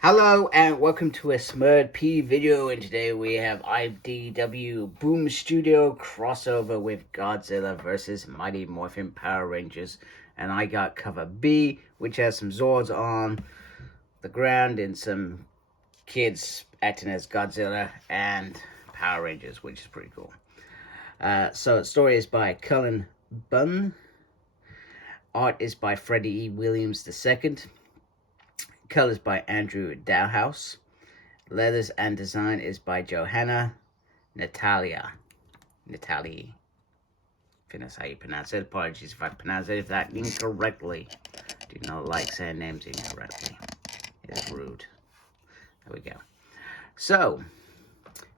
Hello and welcome to a Smurd P video, and today we have IDW Boom Studio crossover with Godzilla versus Mighty Morphin Power Rangers, and I got cover B, which has some Zords on the ground and some kids acting as Godzilla and Power Rangers, which is pretty cool. So the story is by Cullen Bunn, art is by Freddie E. Williams II, colors by Andrew Dowhouse. Letters and design is by Johanna Natalia. Natalie. I think that's how you pronounce it. Apologies if I pronounce it that incorrectly. Do not like saying names incorrectly. It's rude. There we go. So,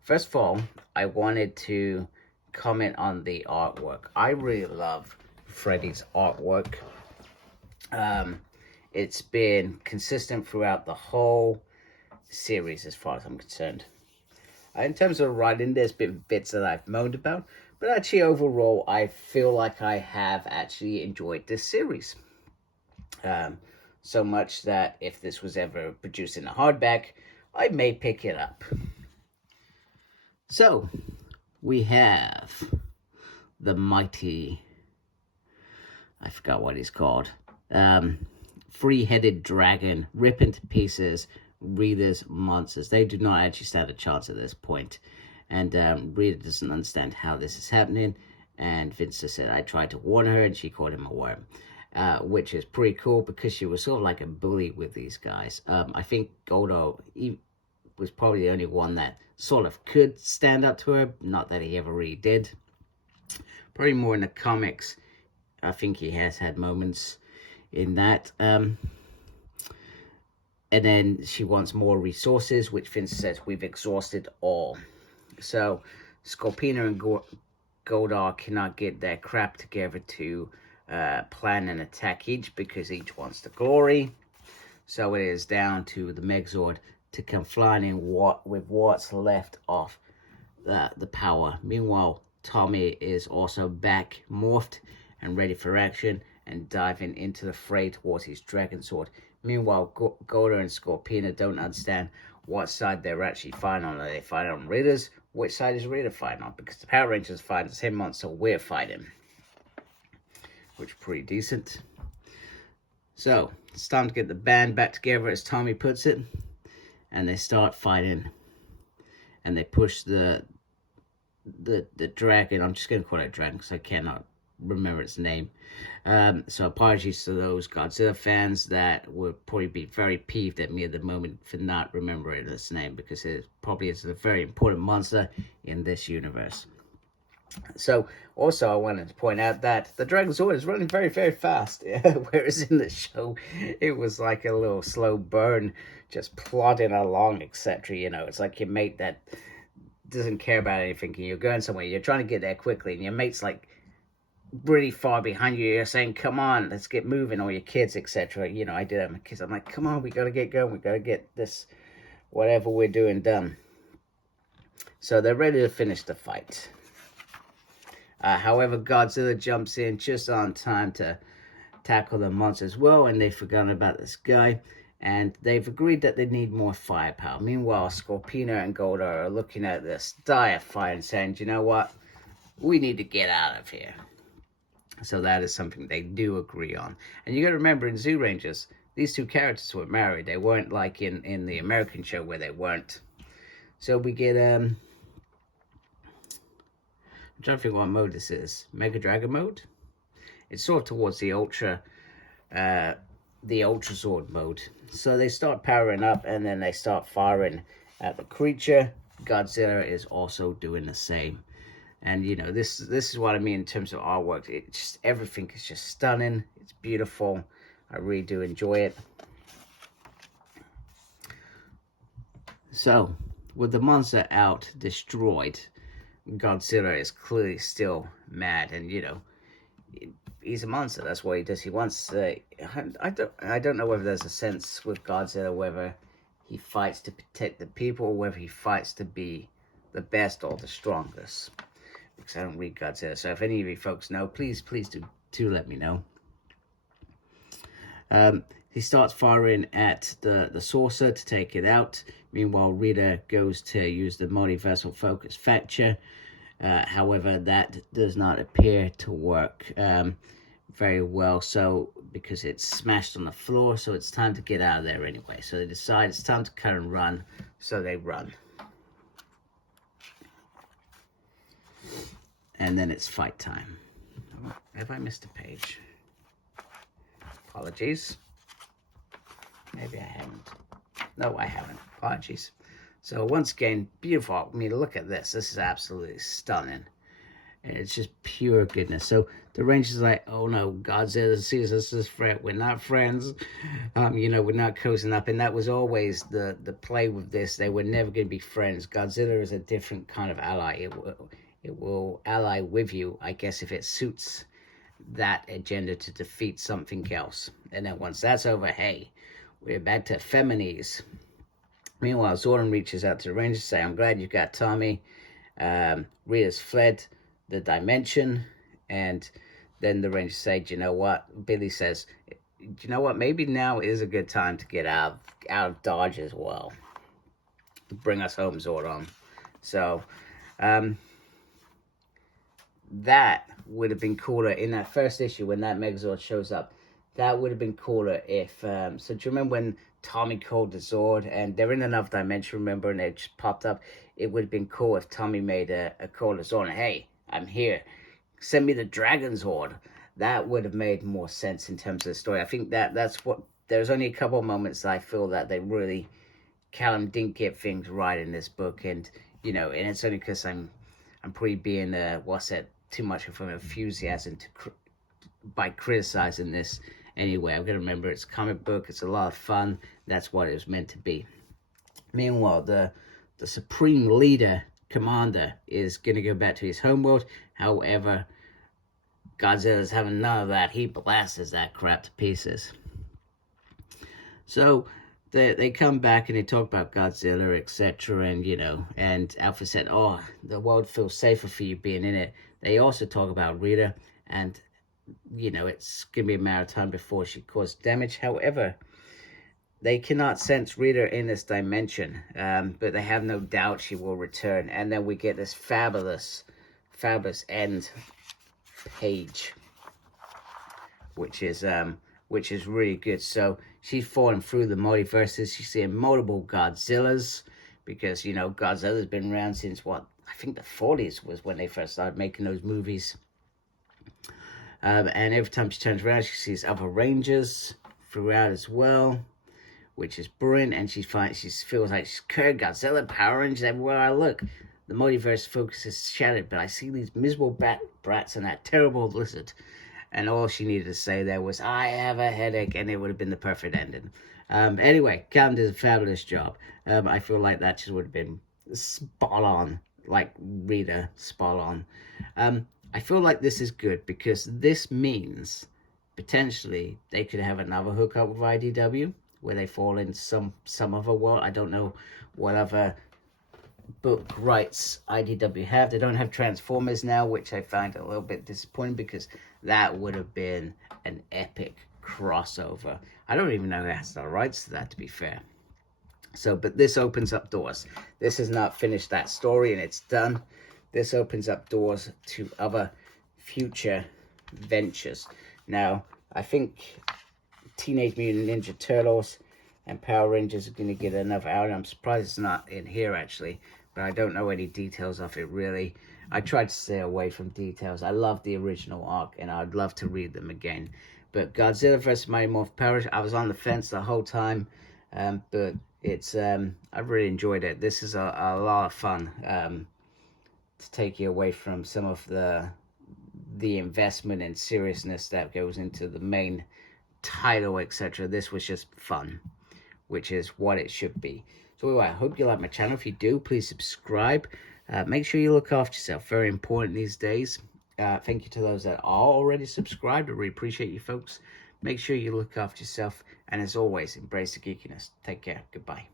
first of all, I wanted to comment on the artwork. I really love Freddie's artwork. It's been consistent throughout the whole series as far as I'm concerned. In terms of writing, there's been bits that I've moaned about, but actually overall I feel like I have actually enjoyed this series. So much that if this was ever produced in a hardback, I may pick it up. So, we have the mighty, I forgot what he's called, three-headed dragon, rip into pieces Rita's monsters. They do not actually stand a chance at this point. And Rita doesn't understand how this is happening. And Vince said, I tried to warn her, and she called him a worm. Which is pretty cool because she was sort of like a bully with these guys. I think Goldo was probably the only one that sort of could stand up to her. Not that he ever really did. Probably more in the comics. I think he has had moments in that. And then she wants more resources, which Vince says we've exhausted all. So Scorpina and Goldar cannot get their crap together to plan an attack each, because each wants the glory. So it is down to the Megazord to come flying in with what's left of the power. Meanwhile, Tommy is also back, morphed and ready for action, and diving into the fray towards his dragon sword. Meanwhile, Goldar and Scorpina don't understand what side they're actually fighting on. Are they fighting on Rita's? Which side is Rita fighting on? Because the Power Rangers fighting the same monster we're fighting. Which is pretty decent. So, it's time to get the band back together, as Tommy puts it. And they start fighting. And they push the dragon. I'm just going to call it dragon because I cannot remember its name. So apologies to those Godzilla fans that would probably be very peeved at me at the moment for not remembering its name, because it probably is a very important monster in this universe. So also I wanted to point out that the Dragon Sword is running very, very fast, whereas in the show it was like a little slow burn, just plodding along, etc. You know, it's like your mate that doesn't care about anything, and you're going somewhere, you're trying to get there quickly, and your mate's like really far behind you. You're saying, come on, let's get moving, or your kids, etc. You know, I do that with my kids. I'm like, come on, we gotta get going, we gotta get this, whatever we're doing, done. So they're ready to finish the fight. However, Godzilla jumps in just on time to tackle the monster as well, and they've forgotten about this guy, and they've agreed that they need more firepower. Meanwhile, Scorpina and Goldar are looking at this dire fight and saying, you know what, we need to get out of here. So that is something they do agree on. And you got to remember, in Zoo Rangers, these two characters were married. They weren't like in the American show where they weren't. So we get I'm trying to think what mode this is. Mega Dragon mode. It's sort of towards the Ultra Sword mode. So they start powering up, and then they start firing at the creature. Godzilla is also doing the same. And you know, this is what I mean in terms of artwork. It just, everything is just stunning. It's beautiful. I really do enjoy it. So, with the monster out, destroyed, Godzilla is clearly still mad, and you know, he's a monster. That's what he does. He wants. I don't know whether there's a sense with Godzilla whether he fights to protect the people, or whether he fights to be the best or the strongest. Because I don't read Godzilla. So if any of you folks know, please do let me know. he starts firing at the saucer to take it out. Meanwhile, Rita goes to use the multiversal focus factor. However, that does not appear to work very well, so because it's smashed on the floor, so it's time to get out of there anyway. So they decide it's time to cut and run, so they run. And then it's fight time. Have I missed a page? Apologies. Maybe I haven't. No, I haven't. Apologies. So once again, beautiful. I mean, look at this. This is absolutely stunning. And it's just pure goodness. So the Ranger's like, oh no, Godzilla sees us as threat. We're not friends. You know, we're not cozying up. And that was always the play with this. They were never going to be friends. Godzilla is a different kind of ally. It will ally with you, I guess, if it suits that agenda to defeat something else. And then once that's over, hey, we're back to Feminese. Meanwhile, Zordon reaches out to the Ranger to say, I'm glad you got Tommy. Rita's fled the dimension. And then the Rangers say, do you know what? Billy says, do you know what? Maybe now is a good time to get out of Dodge as well. Bring us home, Zordon. So, that would have been cooler in that first issue when that Megazord shows up. That would have been cooler if... so do you remember when Tommy called the Zord and they're in another dimension, remember, and it just popped up? It would have been cool if Tommy made a call to Zord and, hey, I'm here. Send me the Dragon Zord. That would have made more sense in terms of the story. I think that's what... There's only a couple of moments that I feel that they really... Callum didn't get things right in this book. And, you know, and it's only because I'm probably being, too much of an enthusiasm by criticizing this. Anyway, I've got to remember it's a comic book. It's a lot of fun. That's what it was meant to be. Meanwhile, the Supreme Leader, Commander, is going to go back to his homeworld. However, Godzilla's having none of that. He blasts that crap to pieces. So they come back and they talk about Godzilla, etc. And, you know, and Alpha said, oh, the world feels safer for you being in it. They also talk about Rita, and, you know, it's going to be a matter of time before she causes damage. However, they cannot sense Rita in this dimension, but they have no doubt she will return. And then we get this fabulous end page, which is really good. So she's falling through the multiverses. She's seeing multiple Godzillas, because, you know, Godzilla's been around since, what, I think the 40s was when they first started making those movies. And every time she turns around, she sees other Rangers throughout as well, which is brilliant. And she feels like she's cursed. Godzilla, Power Rangers, everywhere I look. The multiverse focus is shattered, but I see these miserable brats and that terrible lizard. And all she needed to say there was, I have a headache, and it would have been the perfect ending. Anyway, Callum did a fabulous job. I feel like that just would have been spot on, like Rita, spot on. I feel like this is good, because this means potentially they could have another hookup with IDW, where they fall into some other world. I don't know what other book rights IDW have. They don't have Transformers now, which I find a little bit disappointing, because that would have been an epic crossover. I don't even know who has the rights to that, to be fair. So, but this opens up doors. This has not finished that story, and it's done. This opens up doors to other future ventures. Now, I think Teenage Mutant Ninja Turtles and Power Rangers are going to get another out. I'm surprised it's not in here, actually, but I don't know any details of it, really. I tried to stay away from details. I love the original arc, and I'd love to read them again. But Godzilla vs. Mighty Morphin Power Rangers, I was on the fence the whole time, but it's I've really enjoyed it. This is a lot of fun to take you away from some of the investment and seriousness that goes into the main title, etc. This was just fun, which is what it should be. So anyway, I hope you like my channel. If you do, please subscribe. Make sure you look after yourself. Very important these days. Thank you to those that are already subscribed. I really appreciate you folks. Make sure you look after yourself. And as always, embrace the geekiness. Take care. Goodbye.